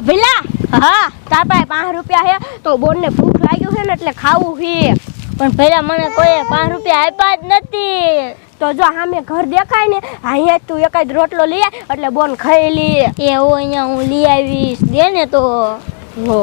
ભીલા હા તાર પાસે 5 રૂપિયા હે તો બોન ને ભૂખ લાગ્યું છે ને એટલે ખાવું છે પણ ભઈલા મને કોઈ 5 રૂપિયા આપ્યા જ નથી તો જો સામે ઘર દેખાય ને અહીંયા તું એક જ રોટલો લઈ આય એટલે બોન ખાઈ લે એવું અહીંયા હું લઈ આવીશ દે ને તો હો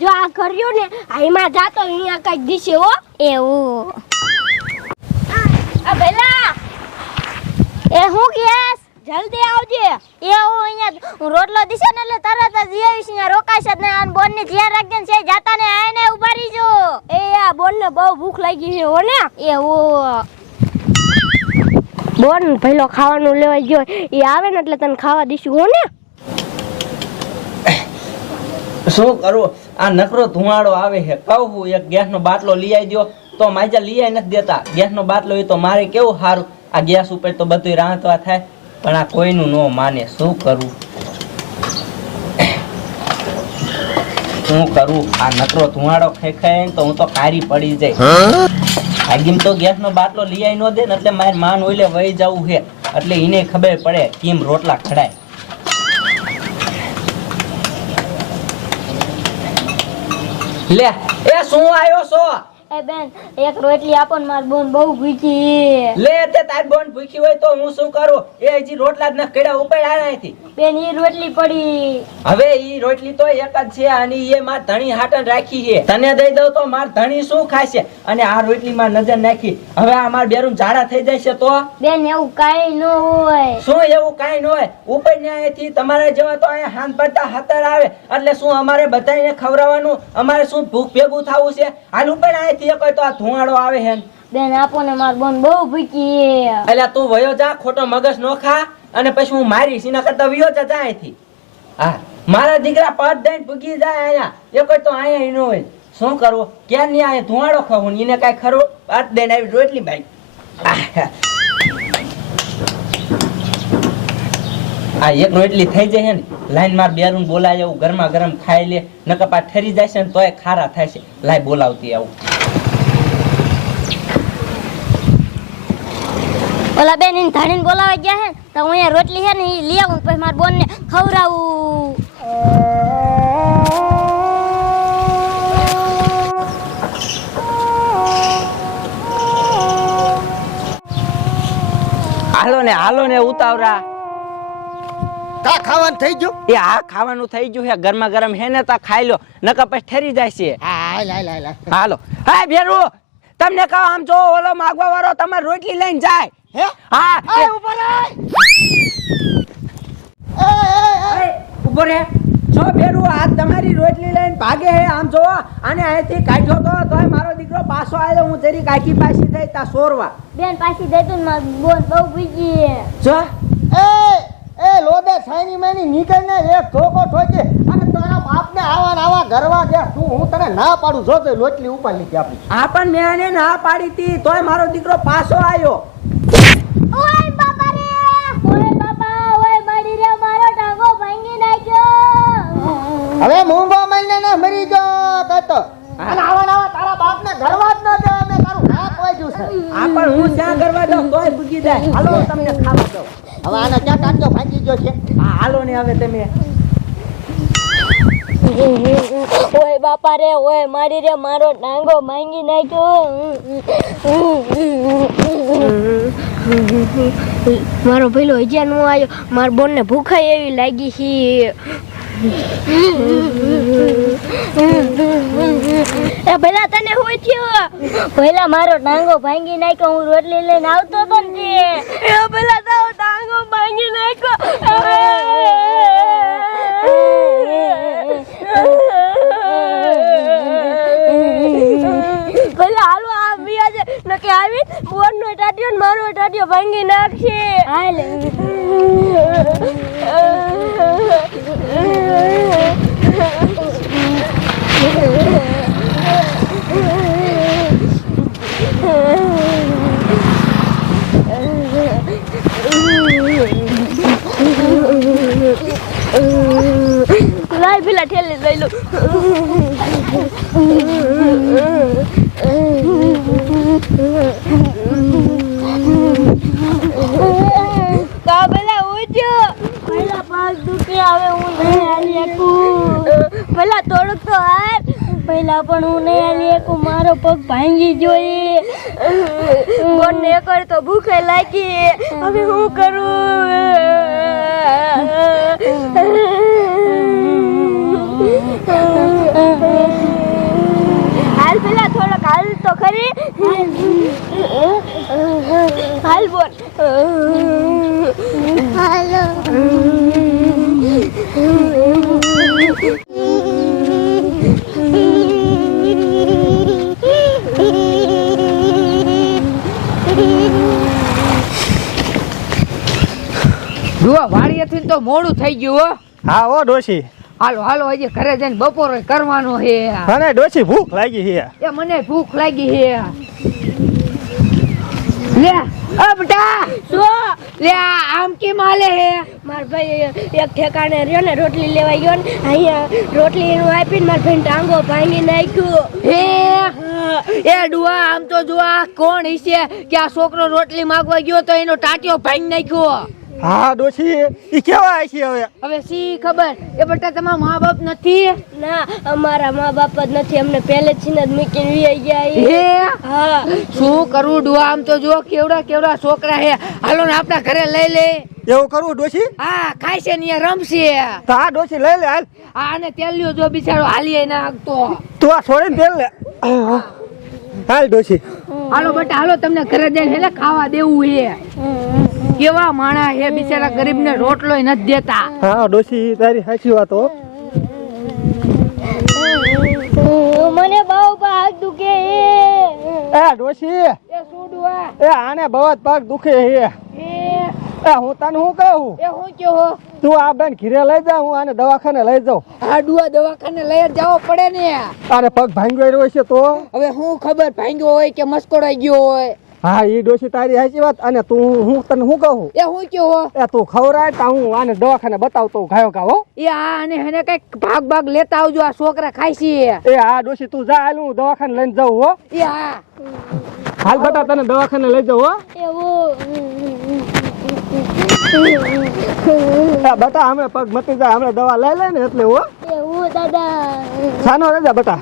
જો આ કર્યું ને આમાં જાતો અહીંયા કઈક દિશે હો એવું આ ભલા એ હું કેસ જલ્દી આવજે એવું અહીંયા હું રોટલો દિશે ને એટલે તરત જ આવીશ અહીંયા રોકાશ જ ને અને બોન ને ધ્યાન રાખજે ને છે જાતા ને આઈને ઉભા રહીજો એ આ બોન ને બહુ ભૂખ લાગી છે હો ને એવું બોન ભઈલો ખાવાનું લેવા ગયો એ આવે ને એટલે તને ખાવા દીશું હો ને શું કરું આ નકરો ધુમાડો આવે છે કહું એક ગેસ નો બાટલો લઈ આવી દો તો માજા લઈ આવી નથી દેતા ગેસ નો બાટલો એ તો મારે કેવું સારું આ ગેસ ઉપર તો બધું રાંધવા થાય પણ આ કોઈનું ન માને શું કરું આ નકરો ધુમાડો ખાઈ તો હું તો કારી પડી જાય આગીમ તો ગેસ નો બાટલો લઈ આવી ન દે ને એટલે મારે માન ઓલે વહી જવું છે એટલે એને ખબર પડે કેમ રોટલા ખડાય લે એ શું આયો છો એ બેન એક રોટલી આપો ને માર બોન બહુ ભૂખી લે તે તાર બોન ભૂખી હોય તો હું શું કરું એ હજી રોટલા જ ન કડ્યા ઉપર આનાથી બેન ઈ રોટલી પડી હવે ઈ રોટલી તો એક જ છે અને એ માર ધણી હાટન રાખી છે તને દઈ દઉં તો માર ધણી શું ખાશે અને આ રોટલી માં નજર નાખી હવે આ માર બેરું ઝાડા થઈ જશે તો બેન એવું કાઈ ન હોય શું એવું કાઈ ન હોય ઉપર ન્યાયથી તમારા જેવા તો અહીંયા હાથ પડતા હાતર આવે એટલે શું અમારે બધાને ખવડાવવાનું અમારે શું ભૂખ ભેગું થવું છે હાલ ઉપર આયાથી કોઈ તો આ ધુવાડો આવે છે બેન આપો ને માર બોન બહુ ભૂખી એટલે તું વયો જા ખોટો મગજ નો ખા અને પછી હું મારીશ એના કરતા વયો જા અહીંથી હા મારા દીકરા પદ દઈને ભૂગી જાય અહીંયા એ કોઈ તો અહીંયા ઈ ન હોય શું કરવું ક્યાં નહીં અહીંયા ધુવાડો ખાવું એને કાંઈ ખરું પદ દઈને આવી રોટલી ભાઈ આ એક રોટલી થઈ જાય ને લાઈન માર બેરું બોલાય એવું ગરમા ગરમ ખાઈ લે નકર પા ઠરી જાય છે ને તોય ખારા થાય છે લાઈ બોલાવતી આવું ઓલા બેન ઇન ધણીને બોલાવા ગયા હે તો હું અહીંયા રોટલી હે ને ઈ લઈ આવું પછી માર બોન ને ખવરાવું હાલો ને ઉતાવરા કા ખાવાનું થઈ ગયું એ આ ખાવાનું થઈ ગયું છે ગરમા ગરમ હે ને તા ખાઈ લો નકર પછી ઠરી જાય છે હા લાય હાલો હા બેરું તમને કહો આમ જો ઓલો માગવા વાળો તમાર રોટલી લઈને જાય હે હા એ ઉપર એ ઉભો રે જો બેરું આ તમારી રોટલી લઈને ભાગે હે આમ જો અને અહીંથી કાઢ્યો તો તોય મારો દીકરો પાછો આવ્યો હું જરી કાકી પાછી થઈ તા સોરવા બેન પાછી દે તું માર બોન બહુ ભૂખી જો એ લોદે સાઈની મેની નીકળને એક ધોકો ઠોકે અને તારા બાપને આવા ઘરવા દે હું તને ના પાડું જો તો રોટલી ઉપર લીધી આપણી આ પણ મેં એને ના પાડી હતી તોય મારો દીકરો પાછો આવ્યો ઓય બાપા રે ઓય બાપા ઓય મારી રે મારો ટાંગો ભાંગી નાખ્યો હવે મૂંગો મહિને ને મરી ગયો કતો અને આવા તારા બાપને ઘરવા જ ન દે અમે તારું નાક વાગ્યું છે આ પણ હું જ્યાં કરવા દઉં તોય ભૂગી જાય હાલો તમને ખાવા દઉં હવે આને ક્યાં ટાંગો ભાંગી ગયો છે હા હાલો ને હવે તમે ઓય બાપા રે ઓય મારી રે મારો ટાંગો ભાંગી નાખ્યો મારો ભઈલો હજી નો આવ્યો માર બોન ને ભૂખ એવી લાગી છે એ ભઈલા તને શું થયું પહેલા મારો ટાંગો ભાંગી નાખ્યો હું રોટલી લઈને આવતો હતો ને એ ભઈલા તારો ટાંગો ભાંગી નાખ્યો ભઈલા હાલો આ વિયા છે નકે આવી બોન નો ટાટિયો ને મારો ટાટિયો ભાંગી નાખશે હાલ કા પેલા ઉઠો પેલા પગ દુખે હવે હું નહીં હાલી શકું પેલા થોડુંક તો હાલ પેલા પણ હું નહીં હાલી શકું મારો પગ ભાંગી જોઈએ મને એકવાર તો ભૂખે લાગી હવે હું કરું હાલ પેલા થોડોક હાલ તો ખરી હાલ બોલ હાલો જુઓ વાડીએથી તો મોડું થઈ ગયું હો. હા ઓ ડોશી હાલો હાલો હજી ઘરે જઈને બપોરે કરવાનો છે. મને ડોશી ભૂખ લાગી છે. એ મને ભૂખ લાગી છે. લે અ બેટા શું લે આમ કેમ હાલે હે? માર ભાઈ એક ઠેકાણે રહ્યો ને રોટલી લેવા ગયો ને અહીંયા રોટલી એનું આપીને માર ભાઈ ટાંગો ભાંગી નાખ્યો હે એ ડુઆ આમ તો જો આ કોણ હશે કે આ છોકરો રોટલી માંગવા ગયો તો એનો ટાટિયો ભાંગી નાખ્યો. હા ડોશી ઈ કેવા છે હવે? હવે સી ખબર એ બેટા તમારા મા બાપ નથી? ના અમારા મા બાપ જ નથી અમને પહેલેથી જ મૂકીને વી ગયા હે હા શું કરવું ડુઆ આમ તો જો કેવડા કેવડા છોકરા હે. હાલો ને આપણા ઘરે લઈ લે. એવું કરવું ડોશી? હા ખાય છે ને અહીંયા રમશે. તો આ ડોશી લઈ લે હાલ. આને તેલ્યો જો બિચારો હાલીએ ના આગતો. તું આ છોડીને તેલ લે હાલ ડોશી. હાલો બેટા હાલો તમને ઘરે જઈને હેલે ખાવા દેવું હે. કેવા માણા હે બિચારા ગરીબને રોટલોય નથી દેતા. હા ડોશી તારી સાચી વાત હો. મને બહુ ભાગ દુખે એ ડોશી એ શું ડુઆ એ આને બહુ જ પગ દુખે છે. એ હું તને શું કહું હું કહો તું આ બેન ઘીરે લઈ જા હું આને દવાખાને લઈ જાઉં. આ ડુઆ દવાખાને લઈ જ જવો પડે ને. આને પગ ભાંગી રહ્યો છે તો હવે હું ખબર ભાંગ્યો હોય કે મસ્કોડાઈ ગયો હોય. હા ઈ ડોશી તારી સાચી વાત. અને તું હું તને શું કહું એ હું કહો એ તું ખવરાય તા હું આને દવાખાને બતાવતો ઘાયો ઘા હો. એ આ અને એને કઈક ભાગ લેતા આવજો આ છોકરા ખાય છે. એ હા ડોશી તું જા હાલ હું દવાખાને લઈને જાઉં હો. એ હા હાલ બેટા તને દવાખાને લઈ જાઉં હો. બેટા અમે પગ મટી જાય હમણાં દવા લઈ લે ને એટલે હો. એવું દાદા સાનો રેજા બેટા.